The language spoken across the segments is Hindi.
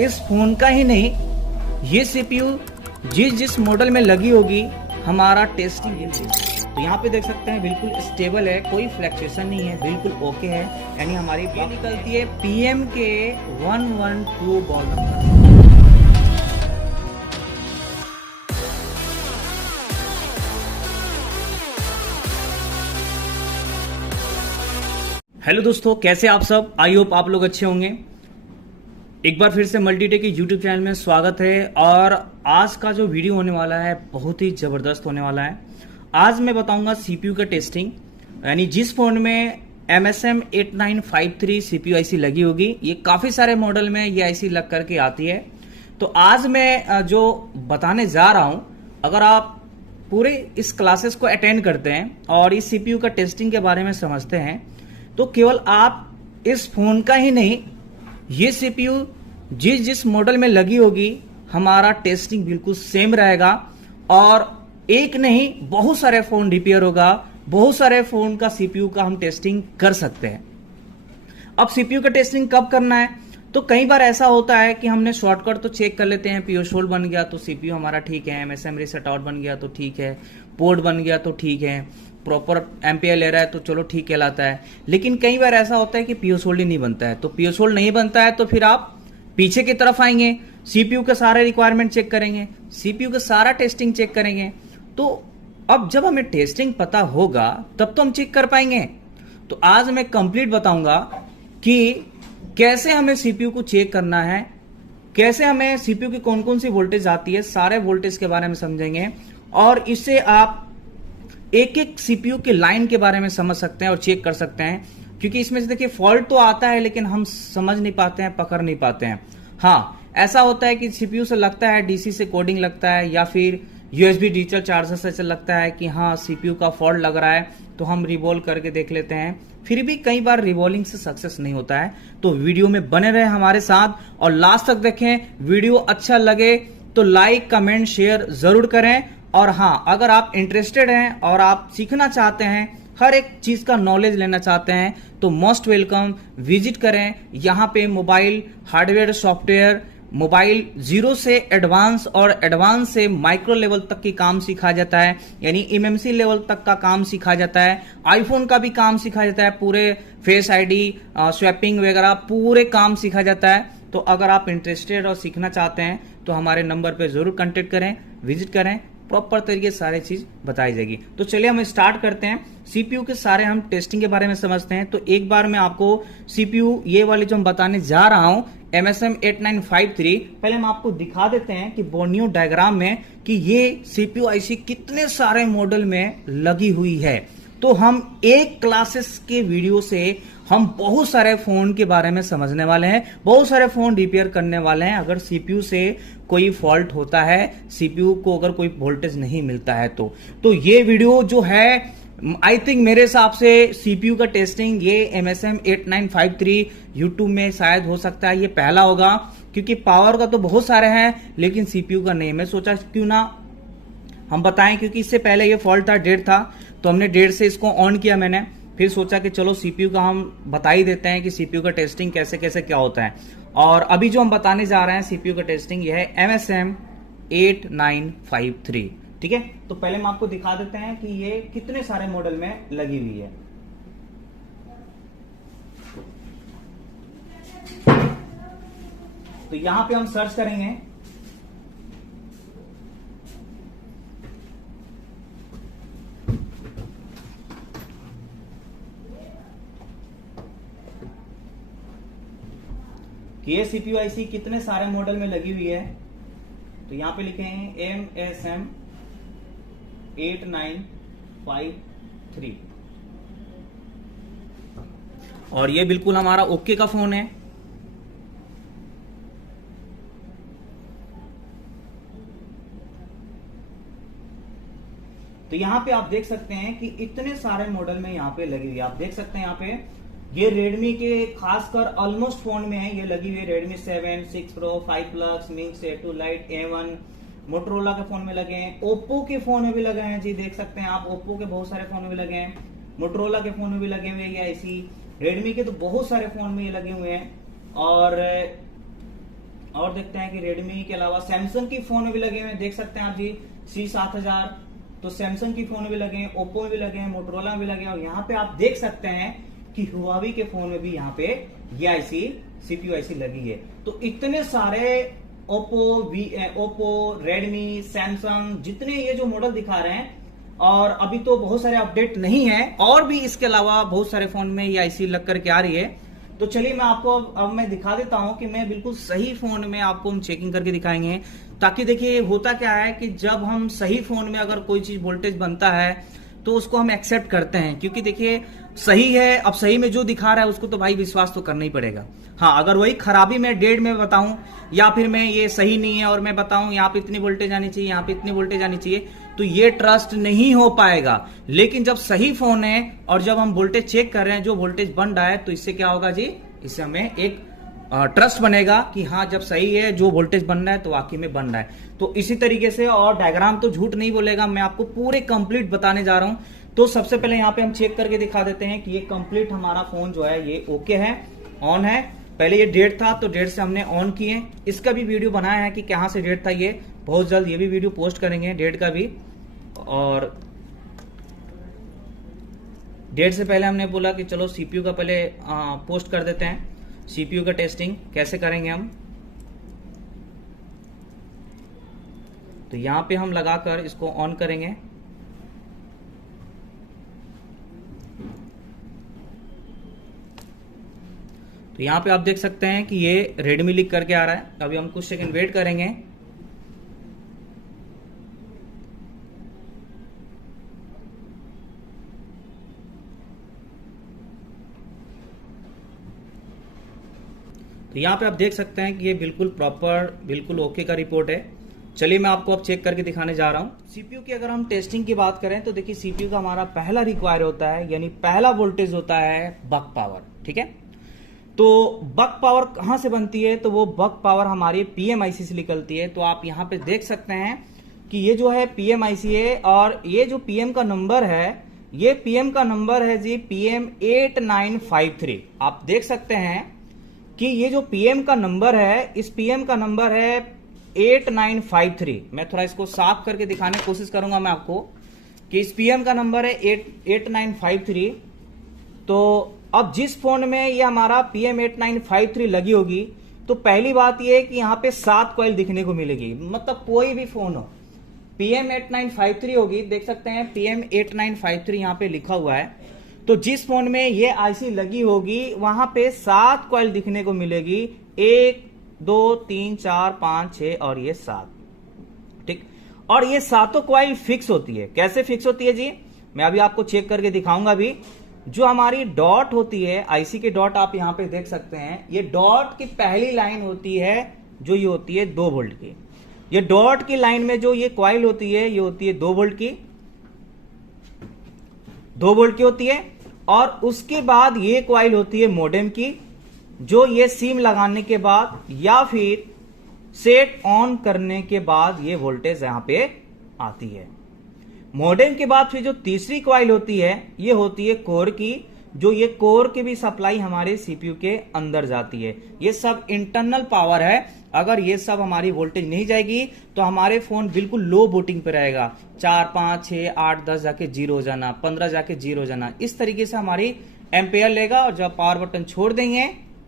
इस फोन का ही नहीं, ये सीपीयू जिस मॉडल में लगी होगी हमारा टेस्टिंग। तो यहाँ पे देख सकते हैं बिल्कुल स्टेबल है, कोई फ्लैक्चुएशन नहीं है, बिल्कुल ओके है। यानी हमारी ये निकलती है PMK 112 बॉल नंबर। हेलो दोस्तों, कैसे आप सब? आई होप आप लोग अच्छे होंगे। एक बार फिर से मल्टीटेक के यूट्यूब चैनल में स्वागत है। और आज का जो वीडियो होने वाला है बहुत ही ज़बरदस्त होने वाला है। आज मैं बताऊंगा सीपीयू का टेस्टिंग, यानी जिस फोन में MSM 8953 सीपीयू आईसी लगी होगी। ये काफ़ी सारे मॉडल में ये आईसी लग करके आती है। तो आज मैं जो बताने जा रहा हूँ, अगर आप पूरे इस क्लासेस को अटेंड करते हैं और इस सीपीयू का टेस्टिंग के बारे में समझते हैं, तो केवल आप इस फोन का ही नहीं, ये सीपीयू जिस मॉडल में लगी होगी हमारा टेस्टिंग बिल्कुल सेम रहेगा। और एक नहीं, बहुत सारे फोन रिपेयर होगा, बहुत सारे फोन का सीपीयू का हम टेस्टिंग कर सकते हैं। अब सीपीयू का टेस्टिंग कब करना है? तो कई बार ऐसा होता है कि हमने शॉर्टकट तो चेक कर लेते हैं, पीओ शोल्ड बन गया तो सीपीयू हमारा ठीक है, MSM रीसेट आउट बन गया तो ठीक है, पोर्ट बन गया तो ठीक है, प्रॉपर एम्पियर ले रहा है तो चलो ठीक कहलाता है। लेकिन कई बार ऐसा होता है कि पीओ शोल्ड ही नहीं बनता है। तो पीओ शोल्ड नहीं बनता है तो फिर आप पीछे की तरफ आएंगे, सीपीयू के सारे रिक्वायरमेंट चेक करेंगे, सीपीयू का सारा टेस्टिंग चेक करेंगे। तो अब जब हमें टेस्टिंग पता होगा तब तो हम चेक कर पाएंगे। तो आज मैं कंप्लीट बताऊंगा कि कैसे हमें सीपीयू को चेक करना है, कैसे हमें सीपीयू की कौन कौन सी वोल्टेज आती है, सारे वोल्टेज के बारे में समझेंगे। और इससे आप एक एक सीपीयू के लाइन के बारे में समझ सकते हैं और चेक कर सकते हैं। क्योंकि इसमें से देखिए फॉल्ट तो आता है लेकिन हम समझ नहीं पाते हैं, पकड़ नहीं पाते हैं। हाँ, ऐसा होता है कि सीपीयू से लगता है डीसी से कोडिंग लगता है, या फिर यूएसबी डिजिटल चार्जर से लगता है कि हाँ सीपीयू का फॉल्ट लग रहा है, तो हम रिवॉल्व करके देख लेते हैं। फिर भी कई बार रिवॉल्विंग से सक्सेस नहीं होता है। तो वीडियो में बने रहे हमारे साथ और लास्ट तक देखें। वीडियो अच्छा लगे तो लाइक कमेंट शेयर जरूर करें। और हाँ, अगर आप इंटरेस्टेड हैं और आप सीखना चाहते हैं, हर एक चीज का नॉलेज लेना चाहते हैं, तो मोस्ट वेलकम, विजिट करें। यहाँ पे mobile hardware software, mobile zero से एडवांस और एडवांस से माइक्रो लेवल तक की काम सिखाया जाता है, यानी MMC लेवल तक का काम सिखाया जाता है। आईफोन का भी काम सिखाया जाता है, पूरे फेस आईडी स्वैपिंग वगैरह पूरे काम सिखाया जाता है। तो अगर आप इंटरेस्टेड और सीखना चाहते हैं तो हमारे नंबर पे जरूर कांटेक्ट करें, विजिट करें, प्रॉपर तरीके से सारी चीज बताई जाएगी। तो चलिए हम स्टार्ट करते हैं। सीपीयू के सारे हम टेस्टिंग के बारे में समझते हैं। तो एक बार मैं आपको सीपीयू ये वाली जो हम बताने जा रहा हूं MSM 8953, पहले हम आपको दिखा देते हैं कि बोर्नियो डायग्राम में कि ये सीपीयू आईसी कितने सारे मॉडल में लगी हुई है। तो हम एक क्लासेस के वीडियो से हम बहुत सारे फोन के बारे में समझने वाले हैं, बहुत सारे फोन रिपेयर करने वाले हैं। अगर सीपीयू से कोई फॉल्ट होता है, सीपीयू को अगर कोई वोल्टेज नहीं मिलता है तो ये वीडियो जो है, आई थिंक मेरे हिसाब से सीपीयू का टेस्टिंग ये MSM 8953 यूट्यूब में शायद हो सकता है ये पहला होगा। क्योंकि पावर का तो बहुत सारे हैं लेकिन सीपीयू का नहीं। मैं सोचा क्यों ना हम बताएं, क्योंकि इससे पहले ये फॉल्ट था, डेढ़ था, तो हमने डेढ़ से इसको ऑन किया मैंने। फिर सोचा कि चलो सीपीयू का हम बता ही देते हैं कि सीपीयू का टेस्टिंग कैसे कैसे क्या होता है। और अभी जो हम बताने जा रहे हैं सीपीयू का टेस्टिंग, यह है MSM 8953। ठीक है, तो पहले हम आपको दिखा देते हैं कि ये कितने सारे मॉडल में लगी हुई है। तो यहां पे हम सर्च करेंगे कि ये सीपीयू आईसी कितने सारे मॉडल में लगी हुई है। तो यहां पे लिखे हैं MSM 8953 और ये बिल्कुल हमारा ओके का फोन है। तो यहां पे आप देख सकते हैं कि इतने सारे मॉडल में यहां पे लगी हुई है। आप देख सकते हैं यहां पे ये रेडमी के खासकर ऑलमोस्ट फोन में है ये लगी हुई है। Redmi 7, 6 Pro, 5 Plus, Minx A2 Lite, A1, Motorola के फोन में लगे हैं, ओप्पो के फोन में भी लगे हैं जी, देख सकते हैं आप, ओप्पो के बहुत सारे फोन में भी लगे हैं, मोटरोला के फोन में भी लगे हुए हैं, या ऐसी रेडमी के तो बहुत सारे फोन में ये लगे हुए हैं। और और देखते हैं कि रेडमी के अलावा सैमसंग की फोन में भी लगे हुए हैं, देख सकते हैं आप जी C7000, तो सैमसंग की फोन में भी लगे हैं, ओप्पो में भी लगे हैं, मोटरोला में भी लगे हैं, और यहाँ पे आप देख सकते हैं कि हुआवी के फोन में भी यहाँ पे ये आईसी सीपीयू आईसी लगी है। तो इतने सारे ओप्पो, रेडमी, सैमसंग, जितने ये जो मॉडल दिखा रहे हैं, और अभी तो बहुत सारे अपडेट नहीं है, और भी इसके अलावा बहुत सारे फोन में ये आईसी लग करके आ रही है। तो चलिए मैं आपको अब मैं दिखा देता हूं कि मैं बिल्कुल सही फोन में आपको हम चेकिंग करके दिखाएंगे, ताकि देखिए होता क्या है कि जब हम सही फोन में अगर कोई चीज वोल्टेज बनता है तो उसको हम एक्सेप्ट करते हैं, क्योंकि देखिए सही है, अब सही में जो दिखा रहा है उसको तो भाई विश्वास तो करना ही पड़ेगा। हाँ, अगर वही खराबी मैं 1.5 में बताऊं, या फिर मैं ये सही नहीं है और मैं बताऊं यहाँ पे इतनी वोल्टेज आनी चाहिए, यहाँ पे इतनी वोल्टेज आनी चाहिए, तो ये ट्रस्ट नहीं हो पाएगा। लेकिन जब सही फोन है और जब हम वोल्टेज चेक कर रहे हैं, जो वोल्टेज बन रहा है, तो इससे क्या होगा जी, इससे हमें एक ट्रस्ट बनेगा कि हाँ जब सही है, जो वोल्टेज बन रहा है तो वाकई में बन रहा है। तो इसी तरीके से, और डायग्राम तो झूठ नहीं बोलेगा, मैं आपको पूरे कंप्लीट बताने जा रहा हूं। तो सबसे पहले यहाँ पे हम चेक करके दिखा देते हैं कि ये कंप्लीट हमारा फोन जो है ये ओके है, ऑन है। पहले ये डेट था तो डेट से हमने ऑन किए, इसका भी वीडियो बनाया है कि कहां से डेट था, ये बहुत जल्द ये भी वीडियो पोस्ट करेंगे डेट का भी। और डेट से पहले हमने बोला कि चलो सीपीयू का पहले पोस्ट कर देते हैं, सीपीयू का टेस्टिंग कैसे करेंगे हम। तो यहां पे हम लगाकर इसको ऑन करेंगे। तो यहां पे आप देख सकते हैं कि ये रेडमी लिख करके आ रहा है। अभी हम कुछ सेकंड वेट करेंगे। तो यहां पे आप देख सकते हैं कि ये बिल्कुल प्रॉपर, बिल्कुल ओके का रिपोर्ट है। चलिए मैं आपको अब चेक करके दिखाने जा रहा हूं। सीपीयू की अगर हम टेस्टिंग की बात करें तो देखिए सीपीयू का हमारा पहला रिक्वायर होता है, यानी पहला वोल्टेज होता है बक पावर, ठीक है। तो बक पावर कहां से बनती है, तो वो बक पावर हमारी पीएमआईसी से निकलती है। तो आप यहां पे देख सकते हैं कि ये जो है पीएमआईसी है, और ये जो पीएम का नंबर है, ये पीएम का नंबर है जी PM8953। आप देख सकते हैं कि ये जो पीएम का नंबर है, इस पीएम का नंबर है 8953। मैं थोड़ा इसको साफ करके दिखाने की कोशिश करूंगा मैं आपको कि इस पीएम का नंबर है 8953। तो अब जिस फोन में ये हमारा PM8953 लगी होगी, तो पहली बात ये है कि यहां पे 7 कॉइल दिखने को मिलेगी। मतलब कोई भी फोन हो, PM8953 होगी, देख सकते हैं PM8953 यहां पे लिखा हुआ है। तो जिस फोन में ये आईसी लगी होगी वहां पे 7 कॉइल दिखने को मिलेगी, 1 2 3 4 5 6 और ये 7, ठीक। और ये सातों कॉइल फिक्स होती है। कैसे फिक्स होती है जी, मैं अभी आपको चेक करके दिखाऊंगा भी। जो हमारी डॉट होती है, आईसी के डॉट आप यहां पे देख सकते हैं, ये डॉट की पहली लाइन होती है जो ये होती है 2 वोल्ट की। ये डॉट की लाइन में जो ये कॉइल होती है, ये होती है 2 वोल्ट की, 2 वोल्ट की होती है। और उसके बाद ये कॉइल होती है मॉडेम की, जो ये सिम लगाने के बाद या फिर सेट ऑन करने के बाद ये वोल्टेज यहां पे आती है। मॉडेम के बाद फिर जो तीसरी कॉइल होती है, ये होती है कोर की, जो ये कोर की भी सप्लाई हमारे सीपीयू के अंदर जाती है। ये सब इंटरनल पावर है। अगर ये सब हमारी वोल्टेज नहीं जाएगी तो हमारे फोन बिल्कुल लो बूटिंग पे रहेगा, 4 5 6 8 10 जाके 0 हो जाना, 15 जाके 0 हो जाना, इस तरीके से हमारी एम्पेयर लेगा, और जब पावर बटन छोड़ देंगे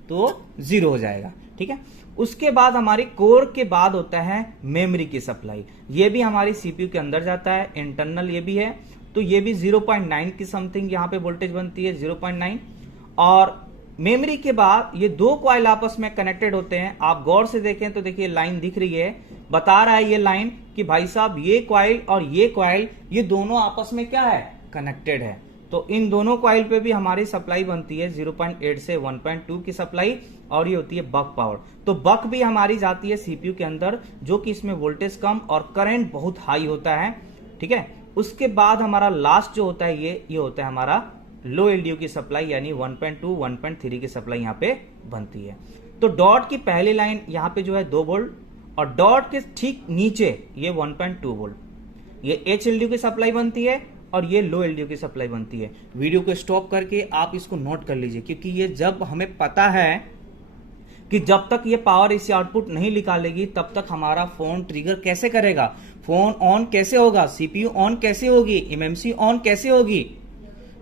तो 0 हो जाएगा, ठीक है। उसके बाद हमारी कोर के बाद होता है मेमोरी की सप्लाई। ये भी हमारी सीपीयू के अंदर जाता है, इंटरनल ये भी है। तो ये भी 0.9 की समथिंग यहाँ पे वोल्टेज बनती है, 0.9। और मेमोरी के बाद ये 2 कॉइल आपस में कनेक्टेड होते हैं। आप गौर से देखें तो देखिए लाइन दिख रही है, बता रहा है ये लाइन कि भाई साहब ये कॉइल और ये कॉइल, ये दोनों आपस में क्या है, कनेक्टेड है। तो इन दोनों कॉइल पे भी हमारी सप्लाई बनती है 0.8 से 1.2 की सप्लाई, और ये होती है बक पावर। तो बक भी हमारी जाती है सीपीयू के अंदर, जो कि इसमें वोल्टेज कम और करंट बहुत हाई होता है, ठीक है। उसके बाद हमारा लास्ट जो होता है ये होता है हमारा लो एलडीओ की सप्लाई, यानी 1.2 1.3 की सप्लाई यहाँ पे बनती है। तो डॉट की पहली लाइन यहाँ पे जो है 2 वोल्ट, और डॉट के ठीक नीचे ये 1.2 वोल्ट, ये एच एलडीओ की सप्लाई बनती है, और ये लो एलडीओ की सप्लाई बनती है। वीडियो को स्टॉप करके आप इसको नोट कर लीजिए, क्योंकि ये जब हमें पता है कि जब तक ये पावर इसी आउटपुट नहीं निकालेगी तब तक हमारा फोन ट्रिगर कैसे करेगा, फोन ऑन कैसे होगा, सीपीयू ऑन कैसे होगी, एमएमसी ऑन कैसे होगी।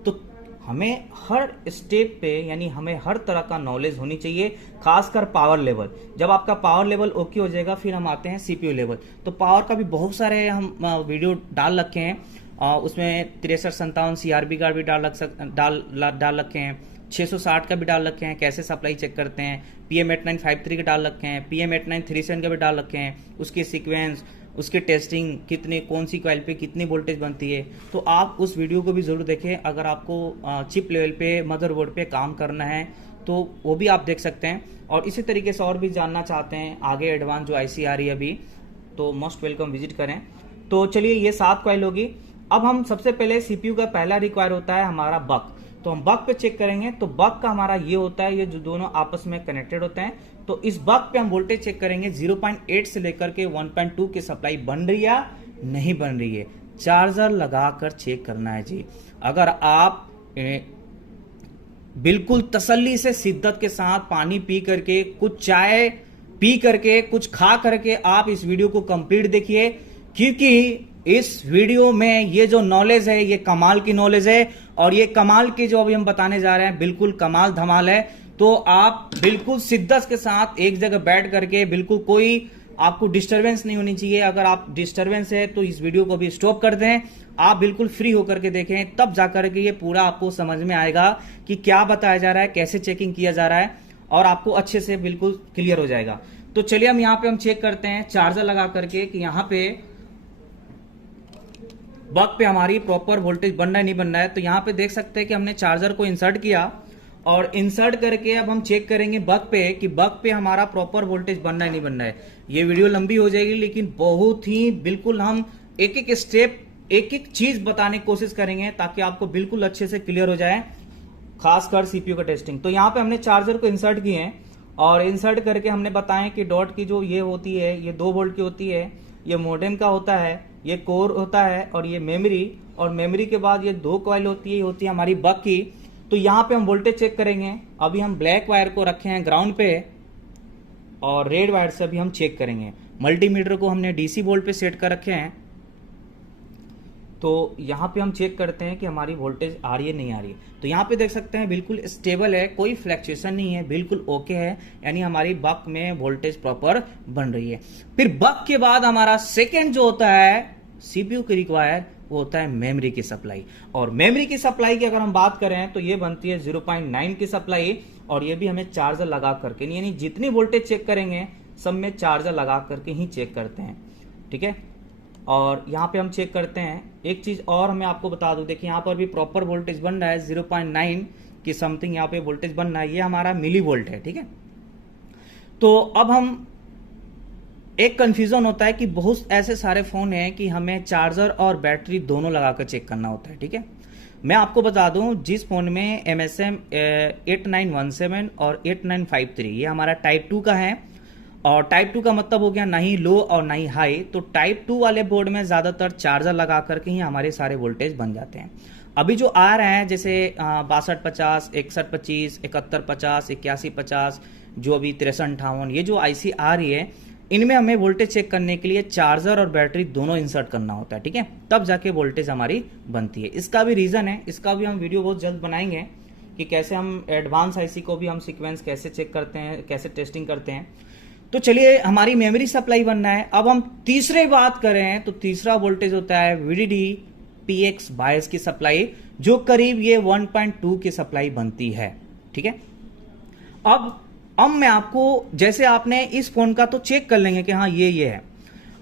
तो हमें हर स्टेप पे यानी हमें हर तरह का नॉलेज होनी चाहिए, खासकर पावर लेवल। जब आपका पावर लेवल ओके हो जाएगा फिर हम आते हैं सीपीयू लेवल। तो पावर का भी बहुत सारे हम वीडियो डाल रखे हैं, उसमें 6357 सीआरबी का भी डाल रखे हैं, 660 का भी डाल रखे हैं, कैसे सप्लाई चेक करते हैं, PM8953 का डाल रखे हैं, PM8937 का भी डाल रखे हैं, उसकी सीक्वेंस, उसकी टेस्टिंग, कितने कौन सी कॉइल पे कितनी वोल्टेज बनती है। तो आप उस वीडियो को भी जरूर देखें। अगर आपको चिप लेवल पे मदरबोर्ड पे काम करना है तो वो भी आप देख सकते हैं। और इसी तरीके से और भी जानना चाहते हैं आगे एडवांस जो आईसी आ रही है अभी, तो मोस्ट वेलकम विजिट करें। तो चलिए ये 7 कॉइल होगी। अब हम सबसे पहले सीपीयू का पहला रिक्वायर होता है हमारा बक। तो हम बक पे चेक करेंगे। तो बक का हमारा ये होता है, ये जो दोनों आपस में कनेक्टेड होते हैं। तो इस बक पे हम वोल्टेज चेक करेंगे 0.8 से लेकर के 1.2 की सप्लाई बन रही है या नहीं बन रही है। चार्जर लगाकर चेक करना है जी। अगर आप बिल्कुल तसल्ली से शिद्दत के साथ पानी पी करके, कुछ चाय पी करके, कुछ खा करके आप इस वीडियो को कंप्लीट देखिए, क्योंकि इस वीडियो में ये जो नॉलेज है ये कमाल की नॉलेज है। और ये कमाल की जो अभी हम बताने जा रहे हैं बिल्कुल कमाल धमाल है। तो आप बिल्कुल शिद्दत के साथ एक जगह बैठ करके, बिल्कुल कोई आपको डिस्टरबेंस नहीं होनी चाहिए। अगर आप डिस्टरबेंस है तो इस वीडियो को भी स्टॉप कर दें, आप बिल्कुल फ्री होकर के देखें, तब जाकर के ये पूरा आपको समझ में आएगा कि क्या बताया जा रहा है, कैसे चेकिंग किया जा रहा है, और आपको अच्छे से बिल्कुल क्लियर हो जाएगा। तो चलिए हम यहाँ पे हम चेक करते हैं चार्जर लगा करके कि यहाँ पे बक पे हमारी प्रॉपर वोल्टेज बन रहा है नहीं बन रहा है। तो यहाँ पे देख सकते हैं कि हमने चार्जर को इंसर्ट किया और इंसर्ट करके अब हम चेक करेंगे बक पे कि बक पे हमारा प्रॉपर वोल्टेज बन रहा है नहीं बन रहा है। ये वीडियो लंबी हो जाएगी लेकिन बहुत ही बिल्कुल हम एक एक स्टेप, एक एक चीज बताने की कोशिश करेंगे ताकि आपको बिल्कुल अच्छे से क्लियर हो जाए, खासकर सीपीयू का टेस्टिंग। तो यहाँ पे हमने चार्जर को इंसर्ट किए हैं और इंसर्ट करके हमने बताया कि डॉट की जो ये होती है ये 2 वोल्ट की होती है, ये मॉडेम का होता है, ये कोर होता है और ये मेमोरी, और मेमोरी के बाद ये 2 कॉइल होती है, ये होती है हमारी बक की। तो यहाँ पे हम वोल्टेज चेक करेंगे। अभी हम ब्लैक वायर को रखे हैं ग्राउंड पे और रेड वायर से अभी हम चेक करेंगे। मल्टीमीटर को हमने डीसी वोल्ट पे सेट कर रखे हैं। तो यहाँ पे हम चेक करते हैं कि हमारी वोल्टेज आ रही है नहीं आ रही है। तो यहाँ पे देख सकते हैं बिल्कुल स्टेबल है, कोई फ्लैक्चुएशन नहीं है, बिल्कुल ओके है, यानी हमारी बक में वोल्टेज प्रॉपर बन रही है। फिर बक के बाद हमारा सेकेंड जो होता है सीपीयू के रिक्वायर, वो होता है मेमोरी की सप्लाई। और मेमोरी की सप्लाई की अगर हम बात करें तो ये बनती है 0.9 की सप्लाई, और ये भी हमें चार्जर लगा करके, यानी जितनी वोल्टेज चेक करेंगे सब में चार्जर लगा करके ही चेक करते हैं, ठीक है। और यहाँ पे हम चेक करते हैं एक चीज और मैं आपको बता दूं, देखिए यहाँ पर भी प्रॉपर वोल्टेज बन रहा है 0.9 की समथिंग यहाँ पे वोल्टेज बन रहा है, ये हमारा मिली वोल्ट है, ठीक है। तो अब हम एक कंफ्यूजन होता है कि बहुत ऐसे सारे फोन हैं कि हमें चार्जर और बैटरी दोनों लगाकर चेक करना होता है, ठीक है। मैं आपको बता दूं जिस फोन में MSM 8917 और 8953 ये हमारा टाइप 2 का है, और टाइप 2 का मतलब हो गया ना ही लो और ना ही हाई। तो टाइप 2 वाले बोर्ड में ज्यादातर चार्जर लगा करके ही हमारे सारे वोल्टेज बन जाते हैं। अभी जो आ रहे हैं जैसे 6250, 6125, 7150, 8150, जो अभी 6358, ये जो आईसी आ रही है इनमें हमें वोल्टेज चेक करने के लिए चार्जर और बैटरी दोनों इंसर्ट करना होता है, ठीक है, तब जाके वोल्टेज हमारी बनती है। इसका भी रीजन है, इसका भी हम वीडियो बहुत जल्द बनाएंगे कि कैसे हम एडवांस आईसी को भी हम सीक्वेंस कैसे चेक करते हैं, कैसे टेस्टिंग करते हैं। तो चलिए हमारी मेमोरी सप्लाई बनना है। अब हम तीसरे बात करें तो तीसरा वोल्टेज होता है VDD PX बायस की सप्लाई, जो करीब ये 1.2 की सप्लाई बनती है, ठीक है। अब मैं आपको, जैसे आपने इस फोन का तो चेक कर लेंगे कि हाँ ये है,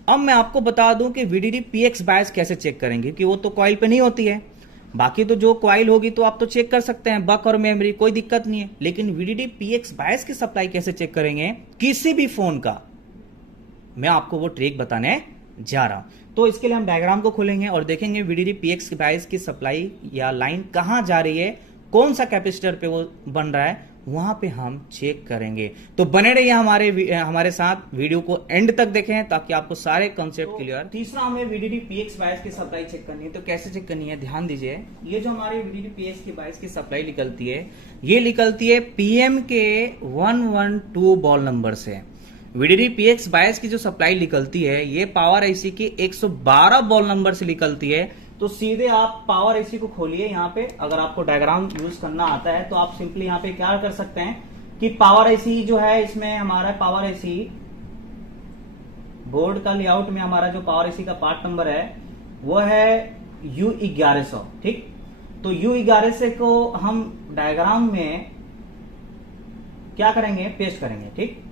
अब मैं आपको बता दूं कि VDD PX बायस कैसे चेक करेंगे, कि वो तो कॉइल पे नहीं होती है। बाकी तो जो कॉइल होगी तो आप तो चेक कर सकते हैं, बक और मेमोरी, कोई दिक्कत नहीं है। लेकिन VDD PX बायस की सप्लाई कैसे चेक करेंगे किसी भी फोन का, मैं आपको वो ट्रिक बताने जा रहा हूं। तो इसके लिए हम डायग्राम को खोलेंगे और देखेंगे VDD PX बायस की सप्लाई या लाइन कहां जा रही है, कौन सा कैपेसिटर पे वो बन रहा है, वहां पे हम चेक करेंगे। तो बने रहिए हमारे साथ, वीडियो को एंड तक देखें ताकि आपको सारे कॉन्सेप्ट क्लियर। तीसरा हमें वीडीडी पीएक्स बायस की सप्लाई चेक करनी है। तो कैसे चेक करनी है, ध्यान दीजिए। ये जो हमारे वीडीडी पीएक्स की बायस की सप्लाई निकलती है, ये निकलती है पीएम के 112 बॉल नंबर से। वीडीडी पीएक्स बायस की जो सप्लाई निकलती है, ये पावर आईसी की 112 बॉल नंबर से निकलती है। तो सीधे आप पावर आईसी को खोलिए। यहाँ पे अगर आपको डायग्राम यूज करना आता है तो आप सिंपली यहाँ पे क्या कर सकते हैं कि पावर आईसी जो है, इसमें हमारा पावर आईसी बोर्ड का लेआउट में हमारा जो पावर आईसी का पार्ट नंबर है वो है U1100। ठीक, तो U1100 को हम डायग्राम में क्या करेंगे, पेस्ट करेंगे। ठीक,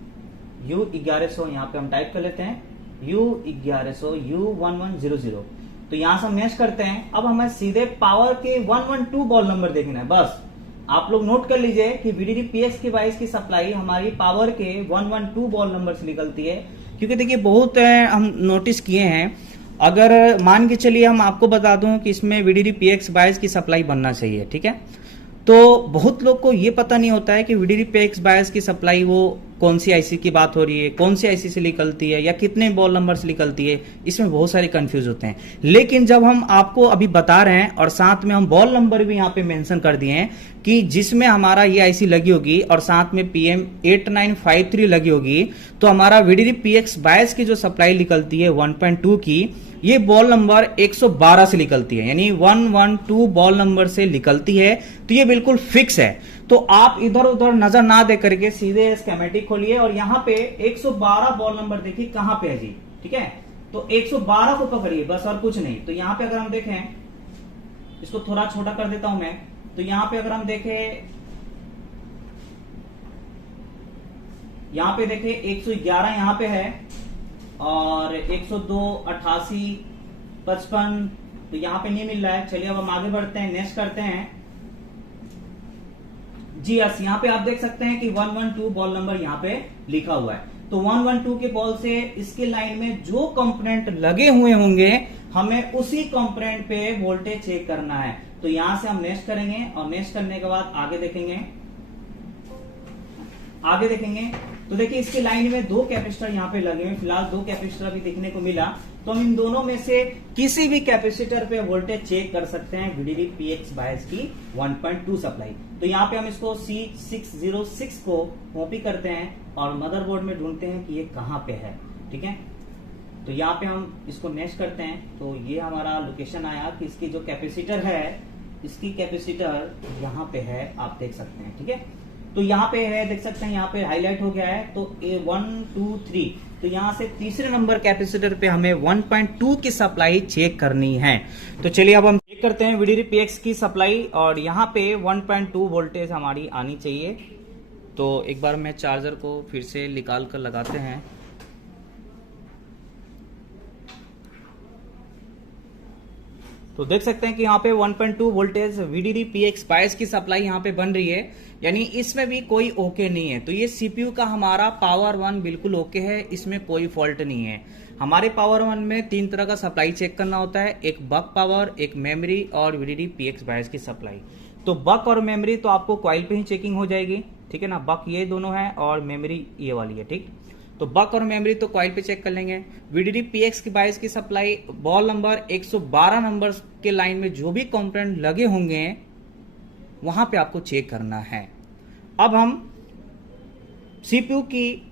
U1100 यहाँ पे हम टाइप कर लेते हैं, U1100 U1100। तो यहां से हम मैच करते हैं। अब हमें सीधे पावर के 112 बॉल नंबर देखना है। बस आप लोग नोट कर लीजिए कि वीडीडी पीएक्स की बायस की सप्लाई हमारी पावर के 112 बॉल नंबर से निकलती है। क्योंकि देखिए बहुत हम नोटिस किए हैं, अगर मान के चलिए हम आपको बता दूं कि इसमें वीडीडी पीएक्स बायस की सप्लाई बनना चाहिए, ठीक है, तो बहुत लोग को ये पता नहीं होता है कि वीडीडी पीएक्स बायस की सप्लाई वो कौन सी आईसी की बात हो रही है, कौन सी आईसी से निकलती है या कितने बॉल नंबर से निकलती है। इसमें बहुत सारे कंफ्यूज होते हैं। लेकिन जब हम आपको अभी बता रहे हैं और साथ में हम बॉल नंबर भी यहाँ पे मेंशन कर दिए हैं कि जिसमें हमारा ये आईसी लगी होगी और साथ में PM 8953 लगी होगी, तो हमारा वीडीडी पीएक्स बायस की जो सप्लाई निकलती है 1.2 की, ये बॉल नंबर 112 से निकलती है, यानी 112 बॉल नंबर से निकलती है। तो ये बिल्कुल फिक्स है। तो आप इधर उधर नजर ना दे करके सीधे स्कीमेटिक खोलिए और यहाँ पे 112 बॉल नंबर देखिए कहां पे है जी। ठीक है, तो 112 को पकड़िए बस, और कुछ नहीं। तो यहाँ पे अगर हम देखें, इसको थोड़ा छोटा कर देता हूं मैं, तो यहाँ पे अगर हम देखें, यहाँ पे देखें 111 यहाँ पे है और 102 88 55 तो यहाँ पे नहीं मिल रहा है। चलिए अब हम आगे बढ़ते हैं, नेक्स्ट करते हैं जी। यस, यहाँ पे आप देख सकते हैं कि 112 बॉल नंबर यहाँ पे लिखा हुआ है। तो 112 के बॉल से इसके लाइन में जो कंपोनेंट लगे हुए होंगे, हमें उसी कंपोनेंट पे वोल्टेज चेक करना है। तो यहां से हम नेक्स्ट करेंगे और नेक्स्ट करने के बाद आगे देखेंगे। तो देखिए इसके लाइन में दो कैपेसिटर यहाँ पे लगे हुए, फिलहाल दो कैपेसिटर अभी देखने को मिला। तो हम इन दोनों में से किसी भी कैपेसिटर पे वोल्टेज चेक कर सकते हैं वीडीडी पीएक्स बायस की 1.2 सप्लाई। तो यहाँ पे हम इसको C606 को कॉपी करते हैं और मदरबोर्ड में ढूंढते हैं कि ये कहाँ पे है। ठीक है, तो यहाँ पे हम इसको नेक्स्ट करते हैं। तो ये हमारा लोकेशन आया कि इसकी जो कैपेसिटर है, इसकी कैपेसिटर यहाँ पे है, आप देख सकते हैं। ठीक है, तो यहाँ पे है, देख सकते हैं यहाँ पे हाईलाइट हो गया है। तो 1 2 3, तो यहाँ से तीसरे नंबर कैपेसिटर पे हमें 1.2 की सप्लाई चेक करनी है। तो चलिए अब हम चेक करते हैं वीडीडी पीएक्स की सप्लाई, और यहाँ पे 1.2 वोल्टेज हमारी आनी चाहिए। तो एक बार मैं चार्जर को फिर से निकाल कर लगाते हैं। तो देख सकते हैं कि यहाँ पे 1.2 वोल्टेज वीडीडी पीएक्स बायस की सप्लाई यहाँ पे बन रही है, यानी इसमें भी कोई ओके नहीं है। तो ये सीपीयू का हमारा पावर 1 बिल्कुल ओके है, इसमें कोई फॉल्ट नहीं है। हमारे पावर 1 में 3 तरह का सप्लाई चेक करना होता है, एक बक पावर, एक मेमोरी और वीडीडी पीएक्स बायस की सप्लाई। तो बक और मेमोरी तो आपको कॉइल पे ही चेकिंग हो जाएगी, ठीक है ना। बक ये दोनों है और मेमोरी ये वाली है, ठीक। तो बक और मेमोरी तो कॉइल पे चेक कर लेंगे। वीडीडी पीएक्स की बायस की सप्लाई बॉल नंबर 112 नंबर के लाइन में जो भी कंपोनेंट लगे होंगे वहां पे आपको चेक करना है। अब हम सीपीयू की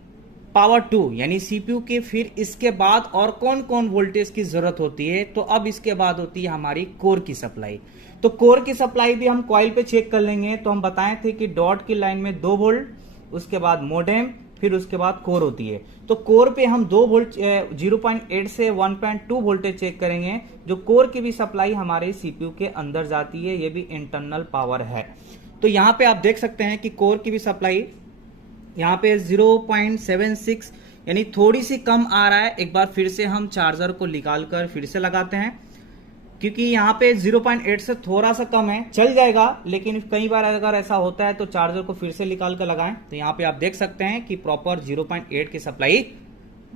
पावर 2 यानी सीपीयू के फिर इसके बाद और कौन कौन वोल्टेज की जरूरत होती है, तो अब इसके बाद होती है हमारी कोर की सप्लाई। तो कोर की सप्लाई भी हम कॉइल पे चेक कर लेंगे। तो हम बताए थे कि डॉट की लाइन में 2 वोल्ट, उसके बाद मोडेम, फिर उसके बाद कोर होती है। तो कोर पे हम 2 वोल्ट 0.8 से 1.2 वोल्टेज चेक करेंगे। जो कोर की भी सप्लाई हमारे सीपीयू के अंदर जाती है, ये भी इंटरनल पावर है। तो यहां पे आप देख सकते हैं कि कोर की भी सप्लाई यहां पे 0.76 यानी थोड़ी सी कम आ रहा है। एक बार फिर से हम चार्जर को निकाल कर फिर से लगाते हैं, क्योंकि यहाँ पे 0.8 से थोड़ा सा कम है, चल जाएगा। लेकिन कई बार अगर ऐसा होता है तो चार्जर को फिर से निकाल कर लगाएं। तो यहाँ पे आप देख सकते हैं कि प्रॉपर 0.8 की सप्लाई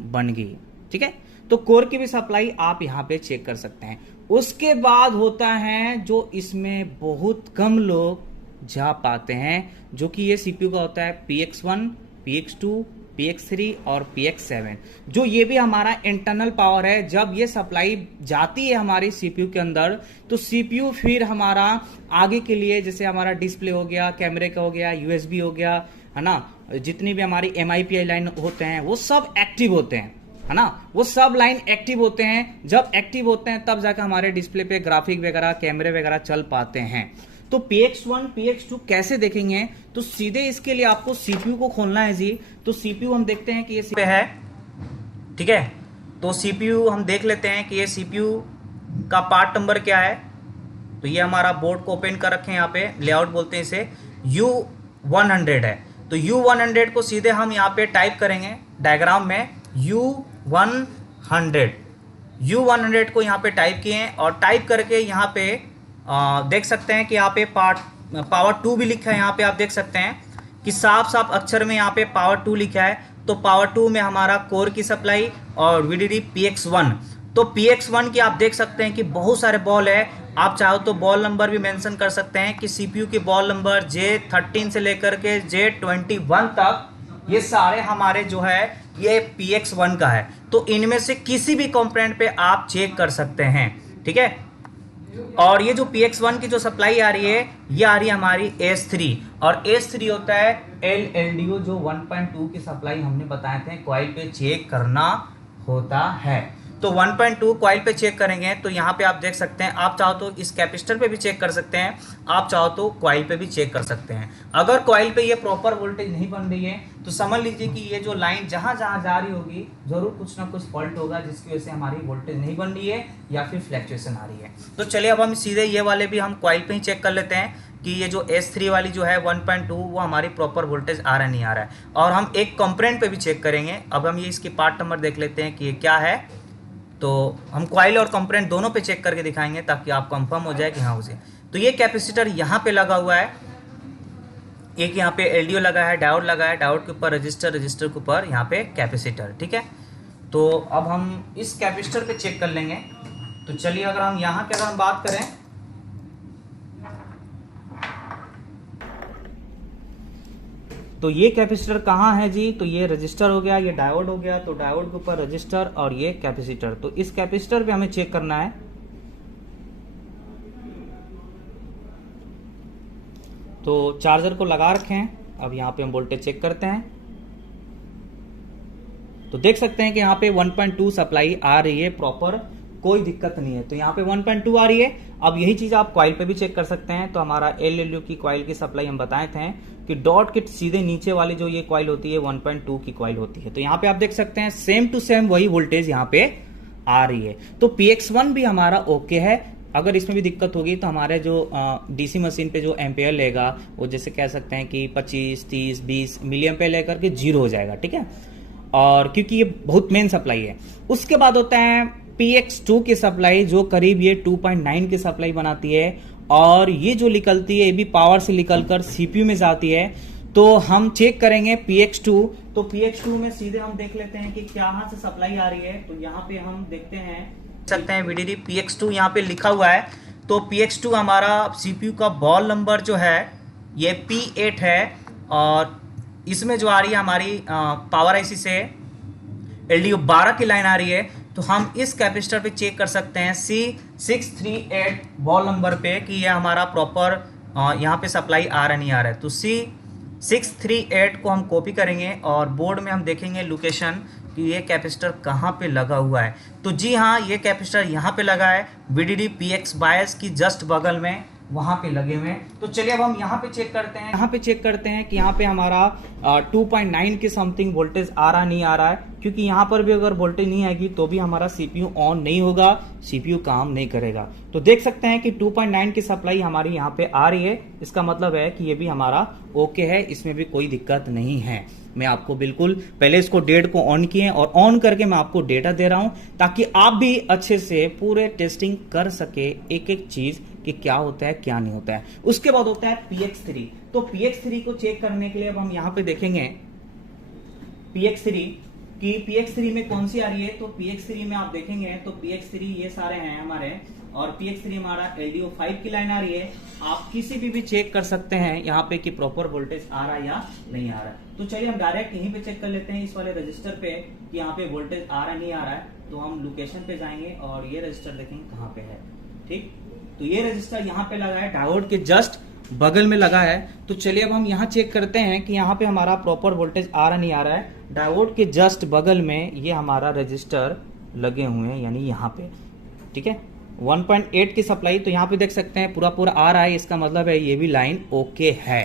बन गई, ठीक है। तो कोर की भी सप्लाई आप यहाँ पे चेक कर सकते हैं। उसके बाद होता है जो इसमें बहुत कम लोग जा पाते हैं, जो कि ये सीपीयू का होता है PX1, PX2, PX3 और PX7। जो ये भी हमारा इंटरनल पावर है, जब ये सप्लाई जाती है हमारी सीपीयू के अंदर, तो सीपीयू फिर हमारा आगे के लिए, जैसे हमारा डिस्प्ले हो गया, कैमरे का हो गया, यूएसबी हो गया, है ना, जितनी भी हमारी MIPI लाइन होते हैं वो सब एक्टिव होते हैं, है ना, वो सब लाइन एक्टिव होते हैं। जब एक्टिव होते हैं तब जाकर हमारे डिस्प्ले पे ग्राफिक वगैरह, कैमरे वगैरह चल पाते हैं। तो PX1, PX2 कैसे देखेंगे? तो सीधे इसके लिए आपको सीपीयू को खोलना है जी। तो सीपीयू हम देखते हैं कि ये पे है, ठीक है। तो सीपीयू हम देख लेते हैं कि ये सीपीयू का पार्ट नंबर क्या है। तो ये हमारा बोर्ड को ओपन कर रखे हैं, यहाँ पे लेआउट बोलते हैं इसे, U100 है। तो U100 को सीधे हम यहाँ पे टाइप करेंगे डायग्राम में, U100 को यहाँ पे टाइप किए और टाइप करके यहाँ पे देख सकते हैं कि यहाँ पे पावर 2 भी लिखा है। यहाँ पे आप देख सकते हैं कि साफ साफ अक्षर में यहाँ पे पावर 2 लिखा है। तो पावर 2 में हमारा कोर की सप्लाई और VDD PX1। तो PX1 की आप देख सकते हैं कि बहुत सारे बॉल है। आप चाहो तो बॉल नंबर भी मेंशन कर सकते हैं कि सीपीयू के बॉल नंबर J13 से लेकर के J21 तक, ये सारे हमारे जो है ये PX1 का है। तो इनमें से किसी भी कंपोनेंट पे आप चेक कर सकते हैं, ठीक है। और ये जो PX1 की जो सप्लाई आ रही है, ये आ रही है हमारी S3, और S3 होता है LLDO, जो 1.2 की सप्लाई हमने बताए थे कॉइल पे चेक करना होता है। तो 1.2 कॉइल पे चेक करेंगे। तो यहाँ पे आप देख सकते हैं, आप चाहो तो इस कैपेसिटर पे भी चेक कर सकते हैं, आप चाहो तो कॉइल पे भी चेक कर सकते हैं। अगर कॉइल पे ये प्रॉपर वोल्टेज नहीं बन रही है तो समझ लीजिए कि ये जो लाइन जहां जहां जा रही होगी जरूर कुछ ना कुछ फॉल्ट होगा, जिसकी वजह से हमारी वोल्टेज नहीं बन रही है या फिर फ्लैक्चुएशन आ रही है। तो चलिए अब हम सीधे ये वाले भी हम कॉइल पे ही चेक कर लेते हैं कि ये जो S3 वाली जो है 1.2, वो हमारी प्रॉपर वोल्टेज आ रहा नहीं आ रहा है। और हम एक कंपोनेंट पे भी चेक करेंगे। अब हम ये इसकी पार्ट नंबर देख लेते हैं कि ये क्या है। तो हम कॉइल और कंपोनेंट दोनों पे चेक करके दिखाएंगे ताकि आप कंफर्म हो जाए कि हाँ उसे। तो ये कैपेसिटर यहाँ पे लगा हुआ है, एक यहाँ पे LDO लगा है, डायोड लगा है, डायोड के ऊपर रजिस्टर, रजिस्टर के ऊपर यहाँ पे कैपेसिटर, ठीक है। तो अब हम इस कैपेसिटर पे चेक कर लेंगे। तो चलिए अगर हम यहाँ की अगर हम बात करें, तो ये कैपेसिटर कहाँ है जी? तो ये रजिस्टर हो गया, ये डायोड हो गया। तो डायोड के ऊपर रजिस्टर और ये कैपेसिटर। तो इस कैपेसिटर पे हमें चेक करना है। तो चार्जर को लगा रखे हैं। अब यहाँ पे हम वोल्टेज चेक करते हैं। तो देख सकते हैं कि यहाँ पे 1.2 सप्लाई आ रही है प्रॉपर, कोई दिक्कत नहीं है। तो यहाँ पे 1.2 आ रही है। अब यही चीज आप कॉइल पे भी चेक कर सकते हैं। तो हमारा LLU की कॉइल की सप्लाई हम बताए थे कि डॉट के सीधे नीचे वाली जो ये कॉइल होती है 1.2 की कॉइल होती है। तो यहाँ पे आप देख सकते हैं सेम टू सेम वही वोल्टेज यहाँ पे आ रही है। तो PX1 भी हमारा ओके है। अगर इसमें भी दिक्कत होगी तो हमारे जो DC मशीन पे जो एम्पेयर लेगा वो जैसे कह सकते हैं कि 25, 30, 20 मिली एम्पेयर लेकर के 0 हो जाएगा, ठीक है। और क्योंकि ये बहुत मेन सप्लाई है। उसके बाद होता है PX2 की सप्लाई, जो करीब ये 2.9 की सप्लाई बनाती है। और ये जो निकलती है ये भी पावर से निकलकर CPU में जाती है। तो हम चेक करेंगे PX2। तो PX2 में सीधे हम देख लेते हैं कि कहाँ से सप्लाई आ रही है। तो यहाँ पे हम देखते हैं, सकते हैं VDD PX2 यहाँ पे लिखा हुआ है। तो PX2 हमारा CPU का बॉल नंबर जो है ये P8 है। और इसमें जो आ रही है हमारी पावर IC से LDO 12 की लाइन आ रही है। तो हम इस कैपेसिटर पे चेक कर सकते हैं C638 बॉल नंबर पे कि ये हमारा प्रॉपर यहाँ पे सप्लाई आ रहा नहीं आ रहा है। तो C638 को हम कॉपी करेंगे और बोर्ड में हम देखेंगे लोकेशन कि ये कैपेसिटर कहाँ पे लगा हुआ है। तो जी हाँ, ये कैपेसिटर यहाँ पे लगा है VDD PX बायस की जस्ट बगल में, वहां पे लगे हुए हैं। तो चलिए अब हम यहाँ पे चेक करते हैं। यहाँ पे चेक करते हैं कि यहाँ पे हमारा 2.9 के समथिंग वोल्टेज आ रहा नहीं आ रहा है। क्योंकि यहाँ पर भी अगर वोल्टेज नहीं आएगी तो भी हमारा CPU ऑन नहीं होगा, CPU काम नहीं करेगा। तो देख सकते हैं कि 2.9 की सप्लाई हमारी यहाँ पे आ रही है। इसका मतलब है कि ये भी हमारा ओके है, इसमें भी कोई दिक्कत नहीं है। मैं आपको बिल्कुल पहले इसको डेट को ऑन किए और ऑन करके मैं आपको डेटा दे रहा हूं ताकि आप भी अच्छे से पूरे टेस्टिंग कर सके एक एक चीज कि क्या होता है क्या नहीं होता है। उसके बाद होता है PX3। तो PX3 को चेक करने के लिए अब हम यहां पे देखेंगे PX3 की PX3 में कौन सी आ रही है। तो PX3 में आप देखेंगे तो PX3 ये सारे हैं हमारे और PX3 हमारा LDO5 की लाइन आ रही है। आप किसी भी चेक कर सकते हैं यहाँ पे कि प्रॉपर वोल्टेज आ रहा है या नहीं आ रहा है। तो चलिए हम डायरेक्ट यहीं पे चेक कर लेते हैं इस वाले रजिस्टर पे कि यहाँ पे वोल्टेज आ रहा है नहीं आ रहा है। तो हम लोकेशन पे जाएंगे और ये रजिस्टर देखेंगे कहाँ पे है। ठीक, तो ये रजिस्टर यहाँ पे लगा है, डायोड के जस्ट बगल में लगा है। तो चलिए अब हम यहाँ चेक करते हैं कि यहाँ पे हमारा प्रॉपर वोल्टेज आ रहा नहीं आ रहा है। डायोड के जस्ट बगल में ये हमारा रजिस्टर लगे हुए हैं, यानी यहाँ पे। ठीक है, 1.8 की सप्लाई, तो यहाँ पे देख सकते हैं पूरा पूरा आ रहा है, इसका मतलब है ये भी लाइन ओके है।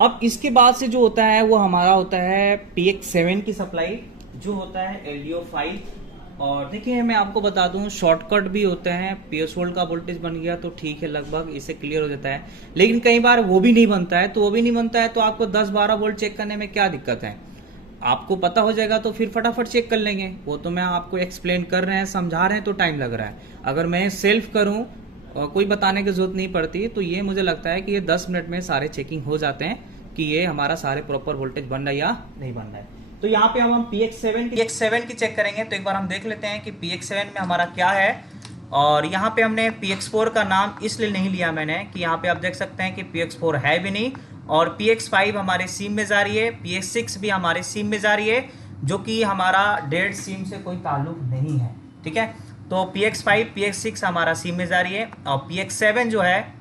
अब इसके बाद से जो होता है वो हमारा होता है PX7 की सप्लाई, जो होता है LDO5। और देखिए मैं आपको बता दूं, शॉर्टकट भी होते हैं। PS वोल्ट का वोल्टेज बन गया तो ठीक है, लगभग इससे क्लियर हो जाता है। लेकिन कई बार वो भी नहीं बनता है, तो वो भी नहीं बनता है तो आपको 10-12 वोल्ट चेक करने में क्या दिक्कत है। आपको पता हो जाएगा तो फिर फटाफट चेक कर लेंगे। वो तो मैं आपको एक्सप्लेन कर रहे हैं, समझा रहे हैं तो टाइम लग रहा है। अगर मैं सेल्फ करूं और कोई बताने की जरूरत नहीं पड़ती, तो ये मुझे लगता है कि ये 10 मिनट में सारे चेकिंग हो जाते हैं कि ये हमारा सारे प्रॉपर वोल्टेज बन रहा है या नहीं बन रहा है। तो यहाँ पे हम PX7 की चेक करेंगे। तो एक बार हम देख लेते हैं कि PX7 में हमारा क्या है। और यहाँ पे हमने PX4 का नाम इसलिए नहीं लिया मैंने कि यहाँ पे आप देख सकते हैं कि PX4 है भी नहीं, और PX5 हमारे सीम में जा रही है, PX6 भी हमारे सीम में जा रही है, जो कि हमारा डेड सीम से कोई ताल्लुक नहीं है। ठीक है, तो PX5 PX6 हमारा सीम में जा रही है, और PX7 जो है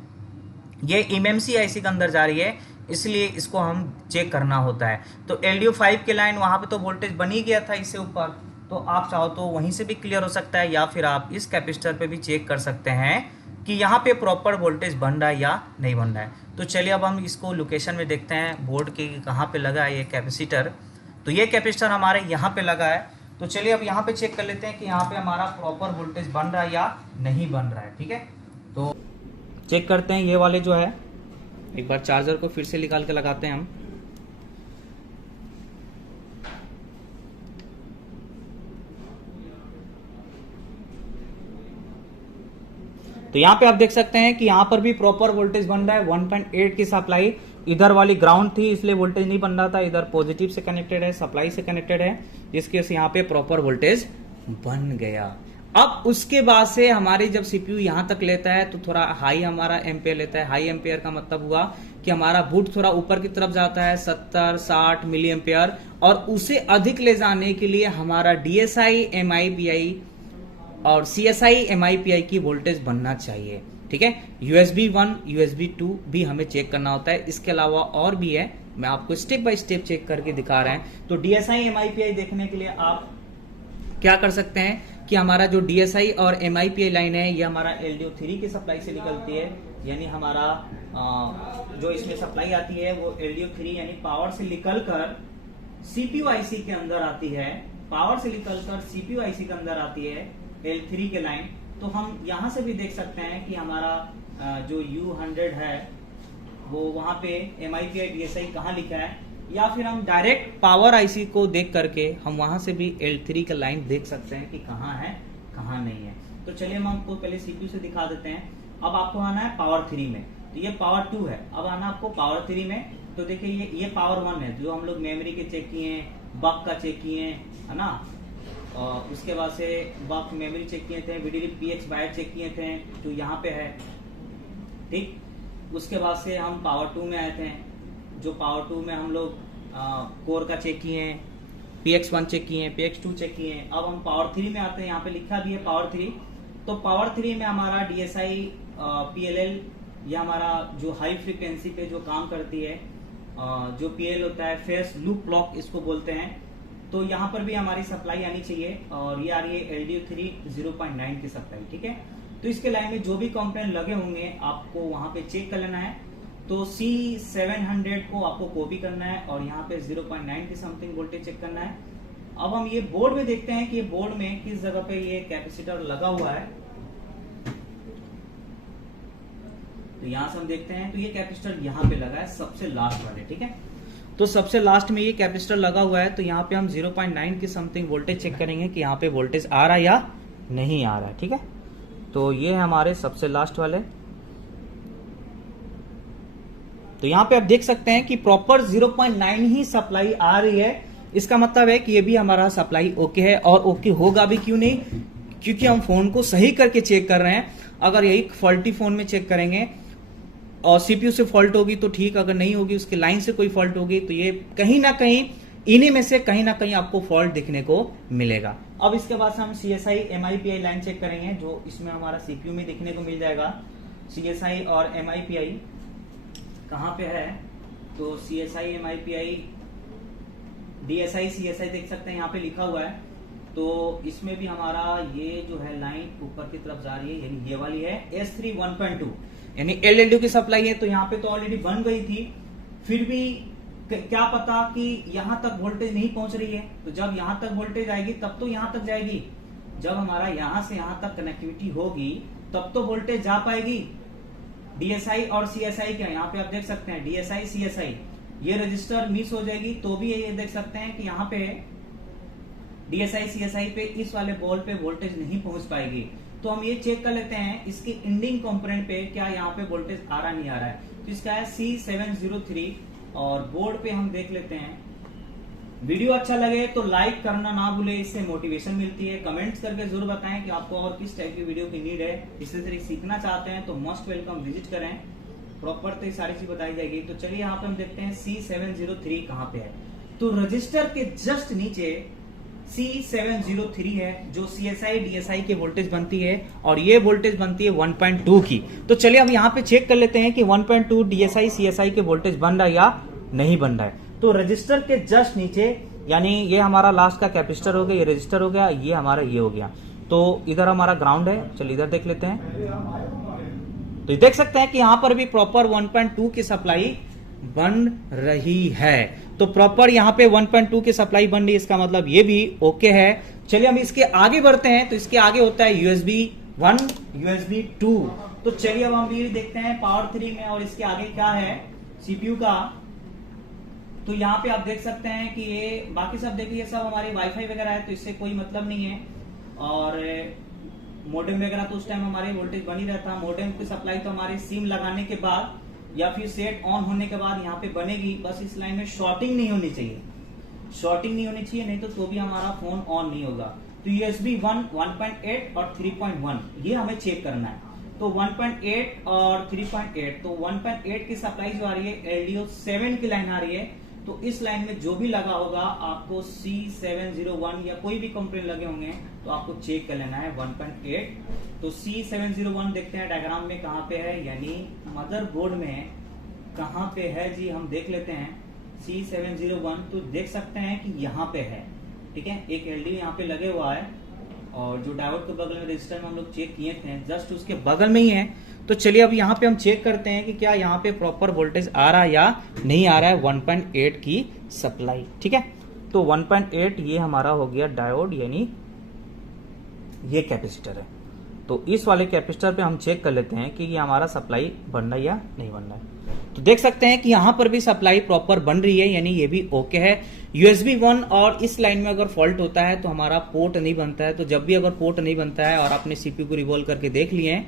ये MMC IC के अंदर जा रही है, इसलिए इसको हम चेक करना होता है। तो LDO5 की लाइन वहां पे तो वोल्टेज बन ही गया था इससे ऊपर, तो आप चाहो तो वहीं से भी क्लियर हो सकता है, या फिर आप इस कैपेसिटर पे भी चेक कर सकते हैं कि यहाँ पे प्रॉपर वोल्टेज बन रहा है या नहीं बन रहा है। तो चलिए अब हम इसको लोकेशन में देखते हैं बोर्ड के कहाँ पे लगा है ये कैपेसिटर। तो ये कैपेसिटर हमारे यहाँ पे लगा है। तो चलिए अब यहाँ पे चेक कर लेते हैं कि यहाँ पे हमारा प्रॉपर वोल्टेज बन रहा है या नहीं बन रहा है। ठीक है, तो चेक करते हैं ये वाले जो है। एक बार चार्जर को फिर से निकाल के लगाते हैं हम। तो यहाँ पे आप देख सकते हैं कि यहाँ पर भी प्रॉपर वोल्टेज बन रहा है। 1.8 की सप्लाई, इधर वाली ग्राउंड थी इसलिए वोल्टेज नहीं बन रहा था, इधर पॉजिटिव से कनेक्टेड है, सप्लाई से कनेक्टेड है, जिसकी वजह से यहाँ पे प्रॉपर वोल्टेज बन गया। अब उसके बाद से हमारी जब सीपीयू यहां तक लेता है तो थोड़ा हाई हमारा एम्पेयर लेता है। हाई एम्पेयर का मतलब हुआ कि हमारा बूट थोड़ा ऊपर की तरफ जाता है, 70-60 मिली एम्पेयर, और उसे अधिक ले जाने के लिए हमारा DSI MIPI और CSI MIPI की वोल्टेज बनना चाहिए। ठीक है, USB 1 USB 2 भी हमें चेक करना होता है। इसके अलावा और भी है, मैं आपको स्टेप बाय स्टेप चेक करके दिखा रहे हैं। तो DSI MIPI देखने के लिए आप क्या कर सकते हैं कि हमारा जो DSI और MIPI लाइन है ये हमारा LDO3 की सप्लाई से निकलती है, यानी हमारा जो इसमें सप्लाई आती है वो LDO3 यानी पावर से निकलकर CPU IC के अंदर आती है, पावर से निकलकर CPU IC के अंदर आती है L3 के लाइन। तो हम यहाँ से भी देख सकते हैं कि हमारा जो U100 है वो वहां पे MIPI DSI कहाँ लिखा है, या फिर हम डायरेक्ट पावर आईसी को देख करके हम वहां से भी L3 का लाइन देख सकते हैं कि कहाँ है कहाँ नहीं है। तो चलिए हम आपको पहले CPU से दिखा देते हैं। अब आपको आना है पावर 3 में, तो ये पावर 2 है। अब आना आपको पावर 3 में। तो देखिए ये पावर 1 है, जो हम लोग मेमोरी के चेक किए हैं, बक का चेक किए हैं, है ना, और उसके बाद से बक मेमोरी चेक किए थे, VDD PX बायर चेक किए थे, तो यहाँ पे है। ठीक, उसके बाद से हम पावर 2 में आए थे, जो पावर 2 में हम लोग कोर का चेक किए हैं, PX1 चेक किए हैं, PX2 चेक किए हैं। अब हम पावर 3 में आते हैं, यहाँ पे लिखा भी है पावर 3। तो पावर 3 में हमारा DSI PLL, या हमारा जो हाई फ्रीक्वेंसी पे जो काम करती है, जो PL होता है फेस लूप क्लॉक इसको बोलते हैं। तो यहाँ पर भी हमारी सप्लाई आनी चाहिए, और ये आ रही है LDO3 0.9 की सप्लाई। ठीक है, तो इसके लाइन में जो भी कंपोनेंट लगे होंगे आपको वहां पे चेक कर लेना है। तो C700 को आपको कॉपी करना है और यहाँ पे 0.9 की समथिंग वोल्टेज चेक करना है। अब हम ये बोर्ड में देखते हैं कि ये बोर्ड में किस जगह पे ये कैपेसिटर लगा हुआ है। तो यहाँ से हम देखते हैं, तो ये कैपेसिटर यहाँ पे लगा है सबसे लास्ट वाले। ठीक है, तो सबसे लास्ट में ये कैपेसिटर लगा हुआ है। तो यहाँ पे हम 0.9 की समथिंग वोल्टेज चेक करेंगे कि यहाँ पे वोल्टेज आ रहा है या नहीं आ रहा है। ठीक है, तो ये है हमारे सबसे लास्ट वाले। तो यहाँ पे आप देख सकते हैं कि प्रॉपर 0.9 ही सप्लाई आ रही है। इसका मतलब है कि ये भी हमारा सप्लाई ओके है, और ओके होगा भी क्यों नहीं, क्योंकि हम फोन को सही करके चेक कर रहे हैं। अगर यही फॉल्टी फोन में चेक करेंगे और सीपीयू से फॉल्ट होगी तो ठीक, अगर नहीं होगी, उसके लाइन से कोई फॉल्ट होगी, तो ये कहीं ना कहीं इन्हीं में से कहीं ना कहीं आपको फॉल्ट दिखने को मिलेगा। अब इसके बाद से हम CSI MIPI लाइन चेक करेंगे, जो इसमें हमारा सीपीयू में दिखने को मिल जाएगा। CSI और MIPI कहाँ पे है, तो CSI MIPI DSI CSI देख सकते हैं यहाँ पे लिखा हुआ है। तो इसमें भी हमारा ये जो है लाइन ऊपर की तरफ जा रही है, यानी ये वाली है S3 1.2, यानी LLDO की सप्लाई है। तो यहाँ पे तो ऑलरेडी बन गई थी, फिर भी क्या पता कि यहां तक वोल्टेज नहीं पहुंच रही है। तो जब यहां तक वोल्टेज आएगी तब तो यहां तक जाएगी, जब हमारा यहां से यहां तक कनेक्टिविटी होगी तब तो वोल्टेज जा पाएगी। DSI और CSI क्या, यहाँ पे आप देख सकते हैं DSI CSI, ये रजिस्टर मिस हो जाएगी तो भी ये देख सकते हैं कि यहाँ पे DSI CSI पे इस वाले बॉल पे वोल्टेज नहीं पहुंच पाएगी। तो हम ये चेक कर लेते हैं इसकी इंडिंग कंपोनेंट पे क्या यहाँ पे वोल्टेज आ रहा नहीं आ रहा है। तो इसका है C703 और बोर्ड पे हम देख लेते हैं। वीडियो अच्छा लगे तो लाइक करना ना भूले, इससे मोटिवेशन मिलती है। कमेंट्स करके जरूर बताएं कि आपको और किस टाइप की वीडियो की नीड है, इसी तरह सीखना चाहते हैं तो मोस्ट वेलकम, विजिट करें, प्रॉपर तो सारी चीज बताई जाएगी। तो चलिए यहाँ पे हम देखते हैं C703 कहाँ पे है। तो रजिस्टर के जस्ट नीचे C703 है, जो CSI DSI के वोल्टेज बनती है, और ये वोल्टेज बनती है 1.2 की। तो चलिए अब यहाँ पे चेक कर लेते हैं कि 1.2 DSI CSI के वोल्टेज बन रहा है या नहीं बन रहा है। तो रजिस्टर के जस्ट नीचे, यानी ये हमारा लास्ट का कैपेसिटर हो गया, ये रजिस्टर हो गया, ये हमारा ये हो गया। तो इधर हमारा ग्राउंड है, चलिए इधर देख लेते हैं। तो देख सकते हैं कि यहाँ पर भी प्रॉपर 1.2 की सप्लाई बन रही है। तो प्रॉपर यहाँ पे 1.2 की सप्लाई बन रही है, इसका मतलब ये भी ओके है। चलिए हम इसके आगे बढ़ते हैं। तो इसके आगे होता है USB 1, USB 2। तो चलिए अब हम ये देखते हैं पावर 3 में, और इसके आगे क्या है CPU का। तो यहाँ पे आप देख सकते हैं कि ये बाकी सब देखिए, सब हमारी वाईफाई वगैरह है, तो इससे कोई मतलब नहीं है। और मोडेम वगैरह तो उस टाइम हमारे वोल्टेज बन ही रहता। मोडेम की सप्लाई तो हमारे सिम लगाने के बाद या फिर सेट ऑन होने के बाद यहाँ पे बनेगी। बस इस लाइन में शॉर्टिंग नहीं होनी चाहिए, शॉर्टिंग नहीं होनी चाहिए, नहीं तो भी हमारा फोन ऑन नहीं होगा। तो USB 1, 1.8 और 3.1 ये हमें चेक करना है। तो 1.8 और 3.8, तो 1.8 की सप्लाई जो आ रही है LDO 7 की लाइन आ रही है। तो इस लाइन में जो भी लगा होगा आपको C701 या कोई भी कंप्लेंट लगे होंगे तो आपको चेक कर लेना है 1.8। तो C701 देखते हैं डायग्राम में कहाँ पे है, यानी मदरबोर्ड में कहाँ पे है जी, हम देख लेते हैं C701। तो देख सकते हैं कि यहाँ पे है, ठीक है, एक LDO यहाँ पे लगे हुआ है, और जो डायोड के बगल में रजिस्टर में हम लोग चेक किए थे जस्ट उसके बगल में ही है। तो चलिए अब यहाँ पे हम चेक करते हैं कि क्या यहाँ पे प्रॉपर वोल्टेज आ रहा है या नहीं आ रहा है 1.8 की सप्लाई, ठीक है। तो 1.8 ये हमारा हो गया डायोड, यानी ये कैपेसिटर है। तो इस वाले कैपेसिटर पे हम चेक कर लेते हैं कि ये हमारा सप्लाई बन रहा है या नहीं बन रहा है। तो देख सकते हैं कि यहाँ पर भी सप्लाई प्रॉपर बन रही है, यानी ये भी ओके है। USB 1 और इस लाइन में अगर फॉल्ट होता है तो हमारा पोर्ट नहीं बनता है। तो जब भी अगर पोर्ट नहीं बनता है और आपने CPU को रिवॉल्व करके देख लिए हैं,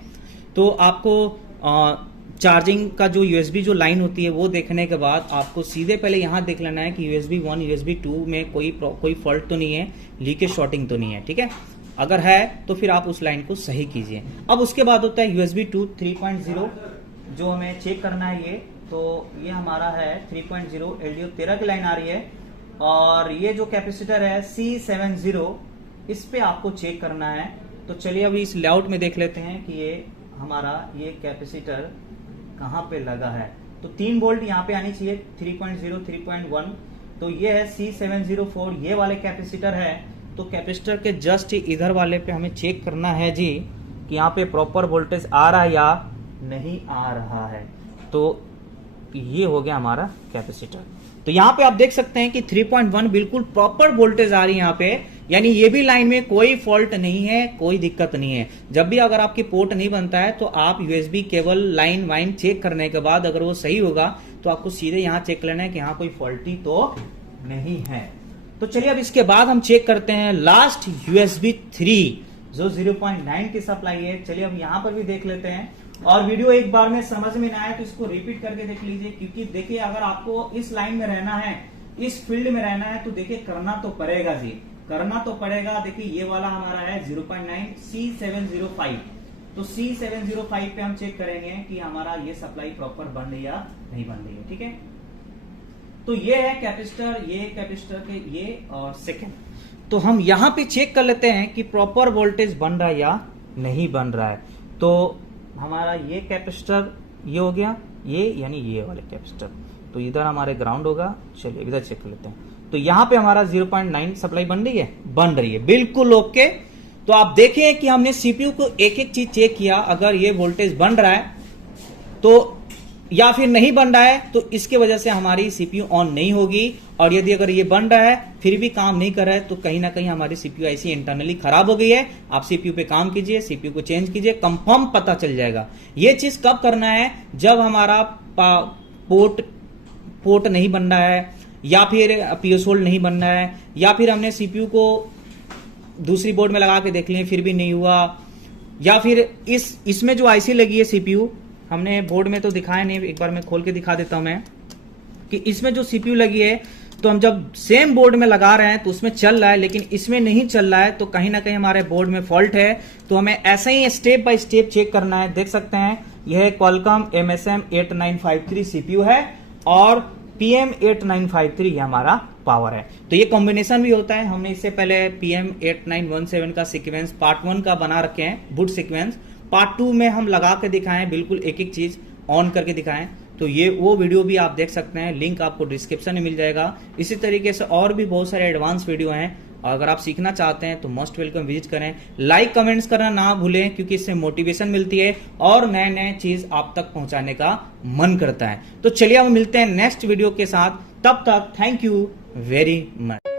तो आपको चार्जिंग का जो USB जो लाइन होती है वो देखने के बाद आपको सीधे पहले यहाँ देख लेना है कि USB 1 USB 2 में कोई फॉल्ट तो नहीं है, लीकेज शॉर्टिंग तो नहीं है, ठीक है। अगर है तो फिर आप उस लाइन को सही कीजिए। अब उसके बाद होता है USB 2 3.0, जो हमें चेक करना है ये। तो ये हमारा है 3.0 LDO 13 की लाइन आ रही है, और ये जो कैपेसिटर है C70, इस पे आपको चेक करना है। तो चलिए अभी इस लेआउट में देख लेते हैं कि ये हमारा ये कैपेसिटर कहाँ पे लगा है। तो 3 वोल्ट यहाँ पे आनी चाहिए, 3.0 3.1। तो ये है C704, ये वाले कैपेसिटर है। तो कैपेसिटर के जस्ट इधर वाले पे हमें चेक करना है जी कि यहाँ पे प्रॉपर वोल्टेज आ रहा है या नहीं आ रहा है। तो ये हो गया हमारा कैपेसिटर। तो यहाँ पे आप देख सकते हैं कि 3.1 बिल्कुल प्रॉपर वोल्टेज आ रही है यहाँ पे, यानी ये भी लाइन में कोई फॉल्ट नहीं है, कोई दिक्कत नहीं है। जब भी अगर आपकी पोर्ट नहीं बनता है तो आप USB केबल लाइन वाइन चेक करने के बाद अगर वो सही होगा तो आपको सीधे यहाँ चेक लेना है कि यहाँ कोई फॉल्टी तो नहीं है। तो चलिए अब इसके बाद हम चेक करते हैं लास्ट USB 3 जो 0.9 की सप्लाई है। चलिए अब यहाँ पर भी देख लेते हैं, और वीडियो एक बार में समझ में ना आए तो इसको रिपीट करके देख लीजिए, क्योंकि देखिए अगर आपको इस लाइन में रहना है, इस फील्ड में रहना है, तो देखिए करना तो पड़ेगा जी, करना तो पड़ेगा। देखिए ये वाला हमारा है 0.9 C705, तो C705 पे हम चेक करेंगे कि हमारा ये सप्लाई प्रॉपर बन रही है या नहीं बन रही है। ठीक है, तो ये है कैपेसिटर, ये कैपेसिटर के ये और सेकंड। तो हम यहां पे चेक कर लेते हैं कि प्रॉपर वोल्टेज बन रहा है या नहीं बन रहा है। तो हमारा ये कैपेसिटर ये हो गया, ये यानी ये वाले कैपेसिटर, तो इधर हमारे ग्राउंड होगा। चलिए इधर चेक कर लेते हैं। तो यहां पे हमारा 0.9 सप्लाई बन रही है, बिल्कुल ओके। तो आप देखें कि हमने सीपीयू को एक एक चीज चेक किया, अगर ये वोल्टेज बन रहा है तो या फिर नहीं बन रहा है तो इसके वजह से हमारी सीपीयू ऑन नहीं होगी, और यदि अगर ये बन रहा है फिर भी काम नहीं कर रहा है तो कहीं ना कहीं हमारी सीपीयू ऐसी इंटरनली खराब हो गई है। आप सीपीयू पे काम कीजिए, सीपीयू को चेंज कीजिए, कंफर्म पता चल जाएगा। ये चीज कब करना है, जब हमारा पोर्ट नहीं बन रहा है, या फिर पीएस होल्ड नहीं बन रहा है, या फिर हमने सीपीयू को दूसरी बोर्ड में लगा के देख लिए फिर भी नहीं हुआ, या फिर इसमें जो आईसी लगी है सीपीयू, हमने बोर्ड में तो दिखाया नहीं, एक बार मैं खोल के दिखा देता हूं मैं कि इसमें जो सीपीयू लगी है, तो हम जब सेम बोर्ड में लगा रहे हैं तो उसमें चल रहा है, लेकिन इसमें नहीं चल रहा है, तो कहीं ना कहीं हमारे बोर्ड में फॉल्ट है। तो हमें ऐसे ही स्टेप बाय स्टेप चेक करना है। देख सकते हैं यह क्वालकॉम MSM 8953 सीपीयू है और PM 8953 हमारा पावर है। तो ये कॉम्बिनेशन भी होता है। हमने इससे पहले PM 8917 का सीक्वेंस पार्ट 1 का बना रखे हैं, बूट सीक्वेंस। पार्ट 2 में हम लगा के दिखाएं, बिल्कुल एक एक चीज ऑन करके दिखाएं। तो ये वो वीडियो भी आप देख सकते हैं, लिंक आपको डिस्क्रिप्शन में मिल जाएगा। इसी तरीके से और भी बहुत सारे एडवांस वीडियो हैं, और अगर आप सीखना चाहते हैं तो मोस्ट वेलकम विजिट करें। लाइक कमेंट्स करना ना भूलें, क्योंकि इससे मोटिवेशन मिलती है और नए नए चीज आप तक पहुंचाने का मन करता है। तो चलिए अब मिलते हैं नेक्स्ट वीडियो के साथ, तब तक थैंक यू वेरी मच।